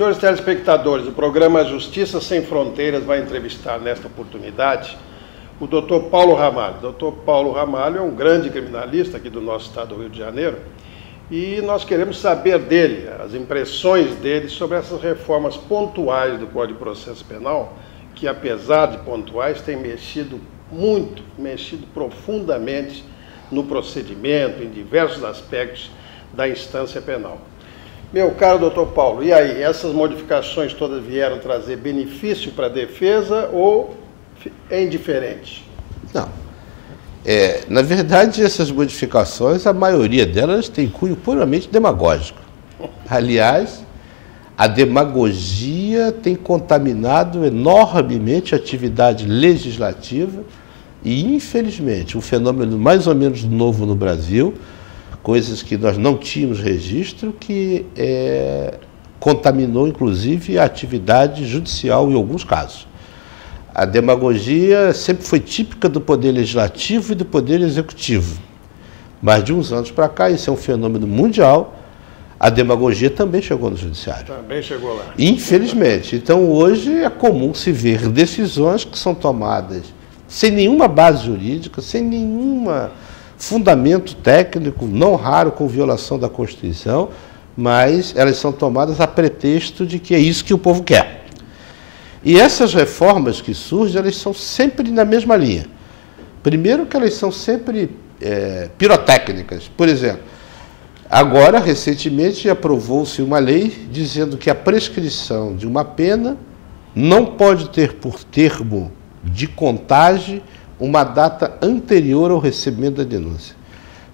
Senhores telespectadores, o programa Justiça Sem Fronteiras vai entrevistar nesta oportunidade o Dr. Paulo Ramalho. Dr. Paulo Ramalho é um grande criminalista aqui do nosso estado do Rio de Janeiro e nós queremos saber dele, as impressões dele sobre essas reformas pontuais do Código de Processo Penal, que apesar de pontuais, têm mexido profundamente no procedimento, em diversos aspectos da instância penal. Meu caro doutor Paulo, e aí, essas modificações todas vieram trazer benefício para a defesa ou é indiferente? Não. Na verdade, essas modificações, a maioria delas tem cunho puramente demagógico. Aliás, a demagogia tem contaminado enormemente a atividade legislativa e, infelizmente, um fenômeno mais ou menos novo no Brasil, coisas que nós não tínhamos registro, que contaminou, inclusive, a atividade judicial em alguns casos. A demagogia sempre foi típica do Poder Legislativo e do Poder Executivo. Mas, de uns anos para cá, isso é um fenômeno mundial, a demagogia também chegou no Judiciário. Também chegou lá. Infelizmente. Então, hoje é comum se ver decisões que são tomadas sem nenhuma base jurídica, sem nenhum fundamento técnico, não raro com violação da Constituição, mas elas são tomadas a pretexto de que é isso que o povo quer. E essas reformas que surgem, elas são sempre na mesma linha. Primeiro que elas são sempre pirotécnicas. Por exemplo, agora, recentemente, aprovou-se uma lei dizendo que a prescrição de uma pena não pode ter por termo de contagem uma data anterior ao recebimento da denúncia.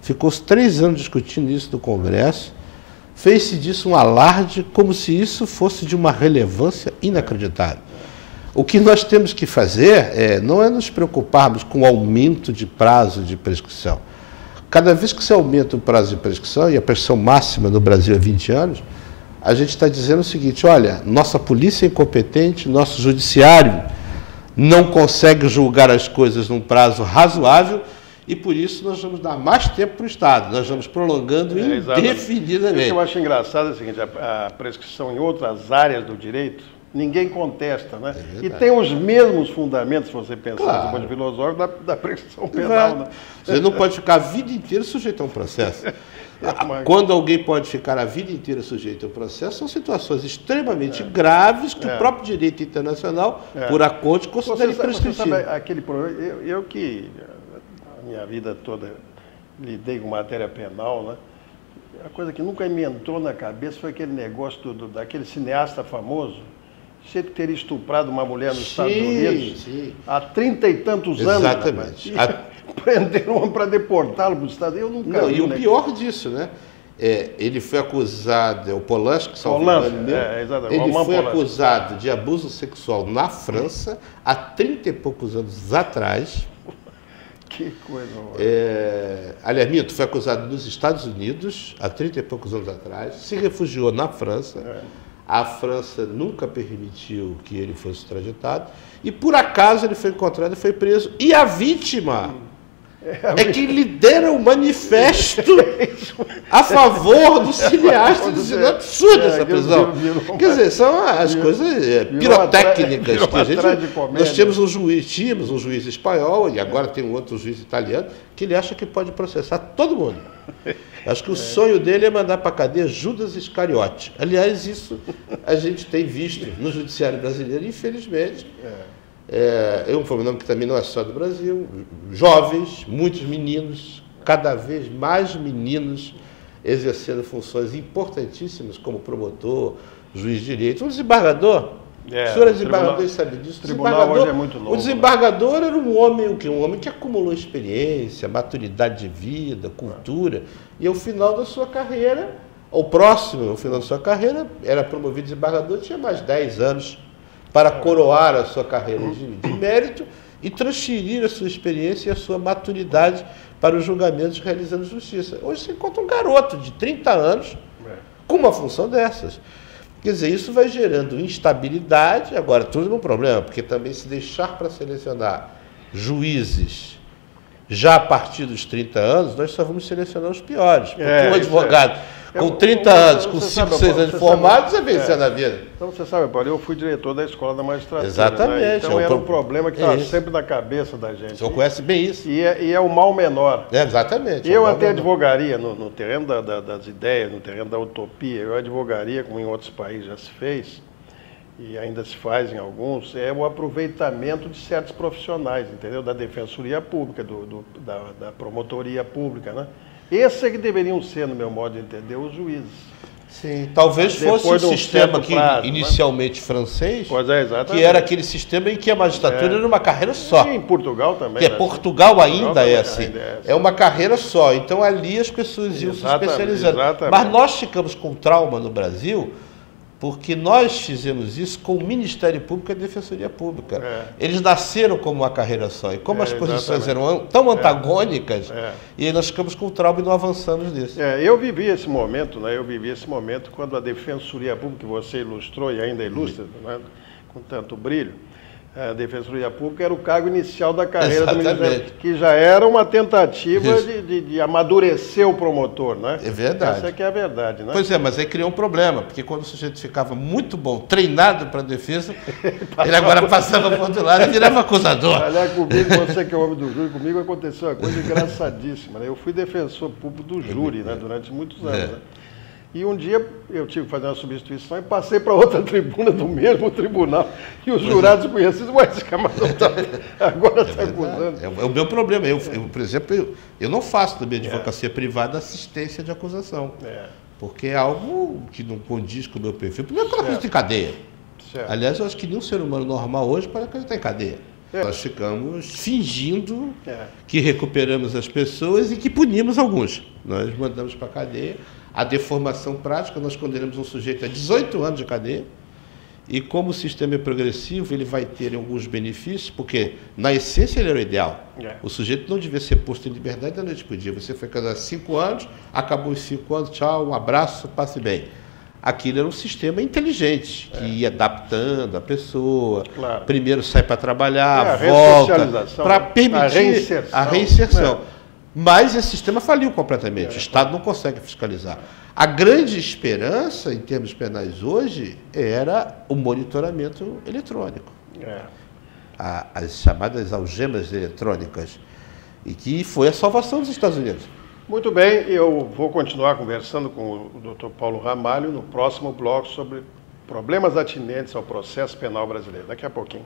Ficou-se 3 anos discutindo isso no Congresso, fez-se disso um alarde como se isso fosse de uma relevância inacreditável. O que nós temos que fazer não é nos preocuparmos com o aumento de prazo de prescrição. Cada vez que se aumenta o prazo de prescrição, e a prescrição máxima no Brasil é 20 anos, a gente está dizendo o seguinte: olha, nossa polícia é incompetente, nosso judiciário não consegue julgar as coisas num prazo razoável e, por isso, nós vamos dar mais tempo para o Estado, nós vamos prolongando indefinidamente. O que eu acho engraçado é o seguinte: a prescrição em outras áreas do direito, ninguém contesta, né? E tem os mesmos fundamentos, se você pensar do ponto de filosófico, da prescrição penal. Né? Você não pode ficar a vida inteira sujeito a um processo. Quando alguém pode ficar a vida inteira sujeito a um processo, são situações extremamente graves que o próprio direito internacional, por acordo, considera imprescritível. Você sabe aquele problema, eu que a minha vida toda lidei com matéria penal, né? A coisa que nunca me entrou na cabeça foi aquele negócio daquele cineasta famoso, que teria estuprado uma mulher nos Estados Unidos há 30 e tantos anos. Exatamente. Prenderam um para deportá-lo para os Estados Unidos. Eu nunca vi. E o pior disso, né? Ele foi acusado, o Polanski, ele foi acusado de abuso sexual na França há 30 e poucos anos atrás. Que coisa. Aliás, Minto foi acusado nos Estados Unidos há 30 e poucos anos atrás, se refugiou na França. A França nunca permitiu que ele fosse extraditado e, por acaso, ele foi encontrado e foi preso. E a vítima que lidera o manifesto a favor do cineasta, dizendo absurda essa prisão. Quer dizer, são as coisas pirotécnicas que a gente... Nós tínhamos um juiz espanhol, e agora tem um outro juiz italiano, que ele acha que pode processar todo mundo. Acho que o sonho dele é mandar para a cadeia Judas Iscariote. Aliás, isso a gente tem visto no judiciário brasileiro, infelizmente. É um fenômeno que também não é só do Brasil. Jovens, muitos meninos, cada vez mais meninos exercendo funções importantíssimas como promotor, juiz de direito. Um desembargador, o senhor é desembargador e sabe disso. O tribunal hoje é muito novo. O desembargador era um homem que acumulou experiência, maturidade de vida, cultura, e ao final da sua carreira, ao final da sua carreira, era promovido desembargador, tinha mais 10 anos para coroar a sua carreira de mérito e transferir a sua experiência e a sua maturidade para os julgamentos realizando justiça. Hoje você encontra um garoto de 30 anos com uma função dessas. Quer dizer, isso vai gerando instabilidade. Agora, tudo é um problema, porque também se deixar para selecionar juízes já a partir dos 30 anos, nós só vamos selecionar os piores. Porque Com 30 anos, com 5, 6 anos formados, você venceu na vida. Então, você sabe, Paulo, eu fui diretor da Escola da Magistratura. Exatamente. Né? Então, era um problema que estava sempre na cabeça da gente. O senhor conhece bem isso. E é o mal menor. Exatamente. Eu até advogaria, no terreno das ideias, no terreno da utopia, eu advogaria, como em outros países já se fez, e ainda se faz em alguns, é o aproveitamento de certos profissionais, entendeu? Da defensoria pública, da promotoria pública, né? Esses é que deveriam ser, no meu modo de entender, os juízes. Sim, talvez fosse um sistema que inicialmente francês, pois é, exatamente, que era aquele sistema em que a magistratura era uma carreira só. E em Portugal também. Que Portugal ainda é assim. É uma carreira só. Então ali as pessoas iam se especializando. Exatamente. Mas nós ficamos com trauma no Brasil porque nós fizemos isso com o Ministério Público e a Defensoria Pública. Eles nasceram como uma carreira só. E como as posições eram tão antagônicas, e nós ficamos com trauma e não avançamos nisso. Eu vivi esse momento, né? Eu vivi esse momento quando a Defensoria Pública, que você ilustrou e ainda ilustra, né? Com tanto brilho, a Defensoria Pública era o cargo inicial da carreira do Ministério, que já era uma tentativa de amadurecer o promotor, né? É verdade. Essa é que é a verdade, né? Pois é, mas aí criou um problema, porque quando o sujeito ficava muito bom, treinado para a defesa, ele agora passava para o outro lado e virava acusador. Aliás, comigo, você que é o homem do júri, comigo aconteceu uma coisa engraçadíssima, né? Eu fui defensor público do júri, né? Durante muitos anos, né? E um dia eu tive que fazer uma substituição e passei para outra tribuna do mesmo tribunal. E os jurados conhecidos, mas esse camarada agora está acusando. É o meu problema. Eu, por exemplo, eu não faço da minha advocacia privada assistência de acusação. Porque é algo que não condiz com o meu perfil. Primeiro, coloca isso em cadeia. Aliás, eu acho que nenhum ser humano normal hoje pode acreditar em cadeia. Nós ficamos fingindo que recuperamos as pessoas e que punimos alguns. Nós mandamos para a cadeia. A deformação prática, nós condenamos um sujeito a 18 anos de cadeia, e como o sistema é progressivo, ele vai ter alguns benefícios, porque, na essência, ele era o ideal. O sujeito não devia ser posto em liberdade da noite para o dia. Você foi casado 5 anos, acabou os 5 anos, tchau, um abraço, passe bem. Aquilo era um sistema inteligente, que ia adaptando a pessoa, primeiro sai para trabalhar, volta, para permitir a reinserção. Mas esse sistema faliu completamente. O Estado não consegue fiscalizar. A grande esperança, em termos penais hoje, era o monitoramento eletrônico. As chamadas algemas eletrônicas. E que foi a salvação dos Estados Unidos. Muito bem, eu vou continuar conversando com o Dr. Paulo Ramalho no próximo bloco sobre problemas atinentes ao processo penal brasileiro. Daqui a pouquinho.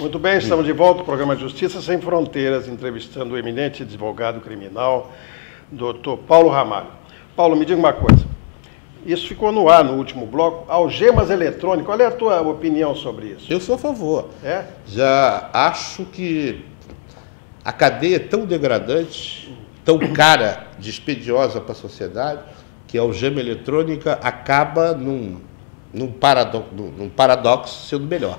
Muito bem, estamos de volta ao programa Justiça Sem Fronteiras, entrevistando o eminente advogado criminal, Dr. Paulo Ramalho. Paulo, me diga uma coisa. Isso ficou no ar no último bloco. Algemas eletrônicas, qual é a tua opinião sobre isso? Eu sou a favor. Já acho que a cadeia é tão degradante, tão cara, dispendiosa para a sociedade, que a algema eletrônica acaba num paradoxo sendo melhor.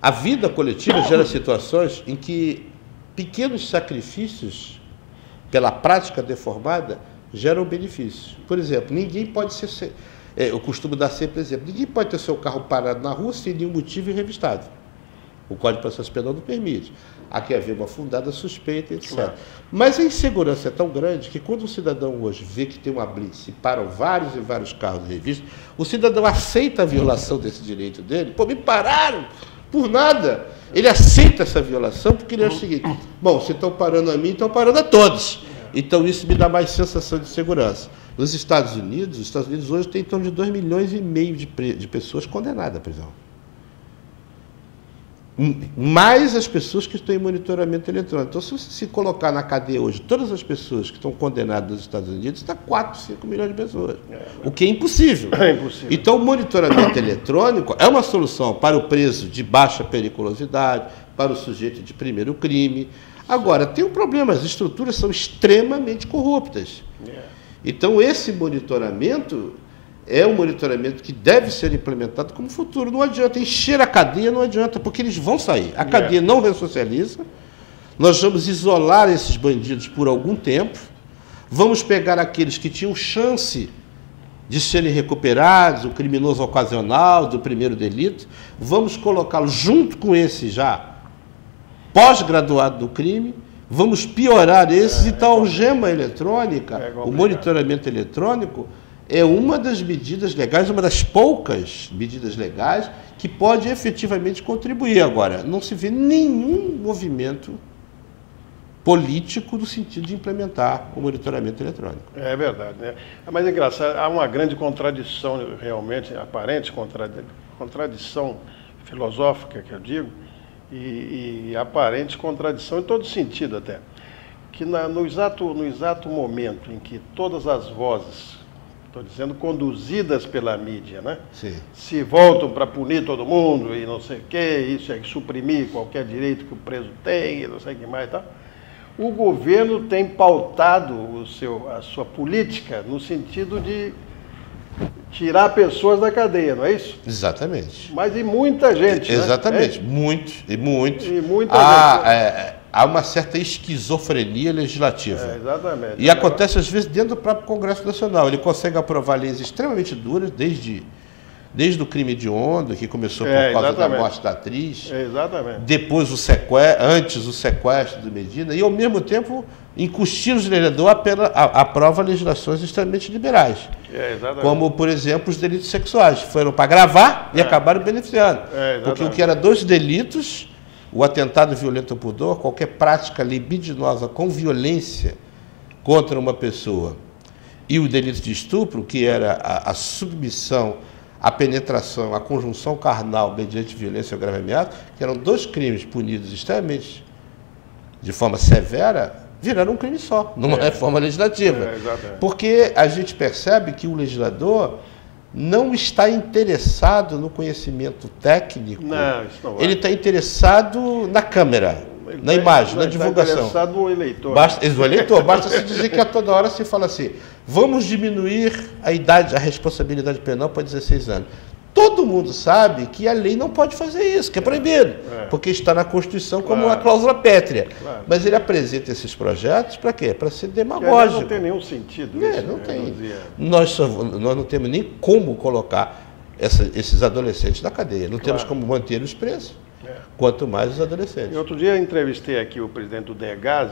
A vida coletiva gera situações em que pequenos sacrifícios, pela prática deformada, geram benefícios. Por exemplo, ninguém pode ser... eu costumo dar sempre exemplo. Ninguém pode ter seu carro parado na rua sem nenhum motivo e revistado. O Código de Processo Penal não permite. Há que haver uma fundada suspeita, etc. Mas a insegurança é tão grande que quando o cidadão hoje vê que tem uma blitz e param vários e vários carros de revista, o cidadão aceita a violação desse direito dele. Pô, me pararam! Por nada. Ele aceita essa violação porque ele é o seguinte: bom, se estão parando a mim, estão parando a todos. Então isso me dá mais sensação de segurança. Nos Estados Unidos, os Estados Unidos hoje tem em torno de 2,5 milhões de pessoas condenadas à prisão. Mais as pessoas que estão em monitoramento eletrônico. Então, se você se colocar na cadeia hoje todas as pessoas que estão condenadas nos Estados Unidos, está 4, 5 milhões de pessoas. O que é impossível. É impossível. Então, o monitoramento eletrônico é uma solução para o preso de baixa periculosidade, para o sujeito de primeiro crime. Agora, tem um problema, as estruturas são extremamente corruptas. Então, esse monitoramento é um monitoramento que deve ser implementado como futuro. Não adianta encher a cadeia, não adianta, porque eles vão sair. A cadeia não ressocializa, nós vamos isolar esses bandidos por algum tempo, vamos pegar aqueles que tinham chance de serem recuperados, o criminoso ocasional, do primeiro delito, vamos colocá-lo junto com esse já pós-graduado do crime, vamos piorar esses, então a algema eletrônica, o monitoramento eletrônico, é uma das medidas legais, uma das poucas medidas legais que pode efetivamente contribuir. Agora, não se vê nenhum movimento político no sentido de implementar o monitoramento eletrônico. É verdade, né? Mas é engraçado, há uma grande contradição, realmente, aparente contradição filosófica, que eu digo, e aparente contradição em todo sentido até, que no exato momento em que todas as vozes, estou dizendo conduzidas pela mídia, né? Sim. Se voltam para punir todo mundo e não sei o quê, isso é suprimir qualquer direito que o preso tem, e não sei o que mais e tal, o governo tem pautado a sua política no sentido de tirar pessoas da cadeia, não é isso? Exatamente. Mas e muita gente, exatamente, né? Muito. E muita gente. Há uma certa esquizofrenia legislativa. Exatamente. E acontece, às vezes, dentro do próprio Congresso Nacional. Ele consegue aprovar leis extremamente duras, desde o crime de onda, que começou por causa da morte da atriz. Exatamente. Depois antes o sequestro do Medina, e, ao mesmo tempo, incutindo os legisladores aprova legislações extremamente liberais. Como, por exemplo, os delitos sexuais. Foram para gravar e acabaram beneficiando. Porque o que era 2 delitos, o atentado violento ao pudor, qualquer prática libidinosa com violência contra uma pessoa, e o delito de estupro, que era a submissão, a penetração, a conjunção carnal mediante violência ou grave ameaça, que eram 2 crimes punidos extremamente de forma severa, viraram um crime só, numa reforma legislativa. Porque a gente percebe que o legislador não está interessado no conhecimento técnico. Não, isso não vai. Ele está interessado na câmera, na imagem, na divulgação. Está interessado no eleitor. Basta se dizer que a toda hora se fala assim, vamos diminuir a responsabilidade penal para 16 anos. Todo mundo sabe que a lei não pode fazer isso, que é proibido, porque está na Constituição como uma cláusula pétrea. Mas ele apresenta esses projetos para quê? Para ser demagógico. Não tem nenhum sentido isso. Não tem. Nós não temos nem como colocar esses adolescentes na cadeia. Não temos como manter os presos, quanto mais os adolescentes. Outro dia eu entrevistei aqui o presidente do DEGASE,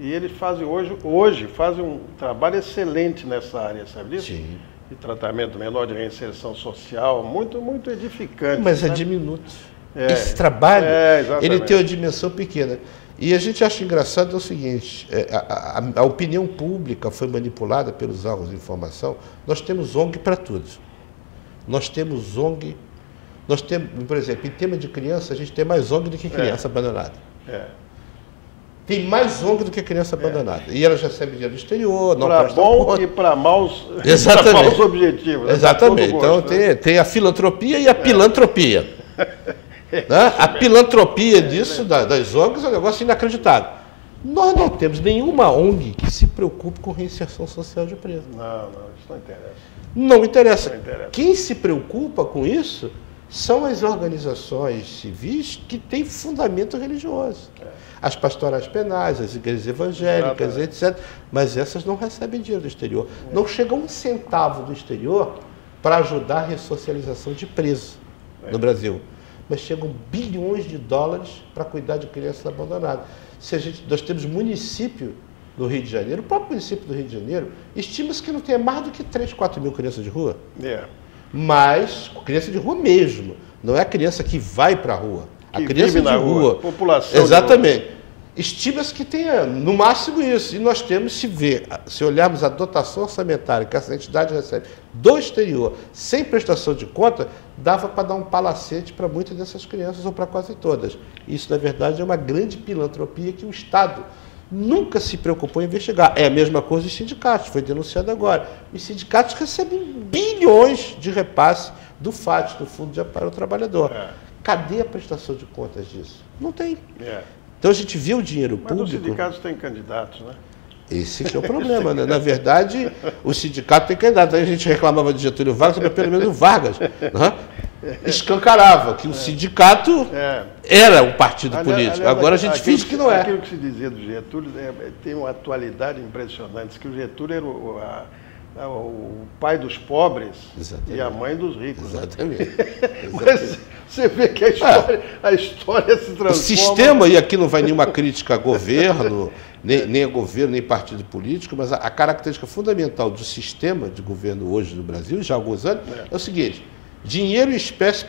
e eles fazem hoje fazem um trabalho excelente nessa área, sabe disso? Sim. De tratamento menor, de reinserção social, muito, muito edificante. Mas é diminuto. Esse trabalho, ele tem uma dimensão pequena. E a gente acha engraçado o seguinte, a opinião pública foi manipulada pelos órgãos de informação. Nós temos ONG para tudo. Nós temos ONG, por exemplo, em tema de criança, a gente tem mais ONG do que criança abandonada. Tem mais ONG do que criança abandonada. E elas recebem dinheiro do exterior, não para bom conta. E para maus objetivos. Exatamente. Então tem a filantropia e a pilantropia. A pilantropia disso, das ONGs, é um negócio inacreditável. Nós não temos nenhuma ONG que se preocupe com reinserção social de preso. Não, isso não interessa. Não interessa. Quem se preocupa com isso são as organizações civis que têm fundamento religioso. As pastorais penais, as igrejas evangélicas, etc. Mas essas não recebem dinheiro do exterior. Não chega um centavo do exterior para ajudar a ressocialização de preso no Brasil. Mas chegam bilhões de dólares para cuidar de crianças abandonadas. Nós temos município no Rio de Janeiro, o próprio município do Rio de Janeiro, estima-se que não tenha mais do que 3, 4 mil crianças de rua. Mas criança de rua mesmo. Não é a criança que vai para a rua. A criança de rua. População. Exatamente. Estima-se que tenha, no máximo, isso. E nós temos, se olharmos a dotação orçamentária que essa entidade recebe do exterior, sem prestação de conta, dava para dar um palacete para muitas dessas crianças, ou para quase todas. Isso, na verdade, é uma grande pilantropia que o Estado nunca se preocupou em investigar. É a mesma coisa dos sindicatos, foi denunciado agora. Os sindicatos recebem bilhões de repasse do FAT, do Fundo de Amparo ao Trabalhador. Cadê a prestação de contas disso? Não tem. Então a gente vê o dinheiro público... Mas os sindicatos têm candidatos, né? Esse que é o problema, né? Na verdade, o sindicato tem candidato. Aí a gente reclamava de Getúlio Vargas, mas pelo menos o Vargas, né, escancarava que o sindicato era um partido político. Agora a gente finge que não é. Aquilo que se dizia do Getúlio tem uma atualidade impressionante, que o Getúlio era o pai dos pobres. Exatamente. E a mãe dos ricos. Exatamente. Né? Mas você vê que a história se transforma. O sistema, e aqui não vai nenhuma crítica a governo, nem a governo, nem partido político, mas a característica fundamental do sistema de governo hoje no Brasil, já há alguns anos, é o seguinte: dinheiro em espécie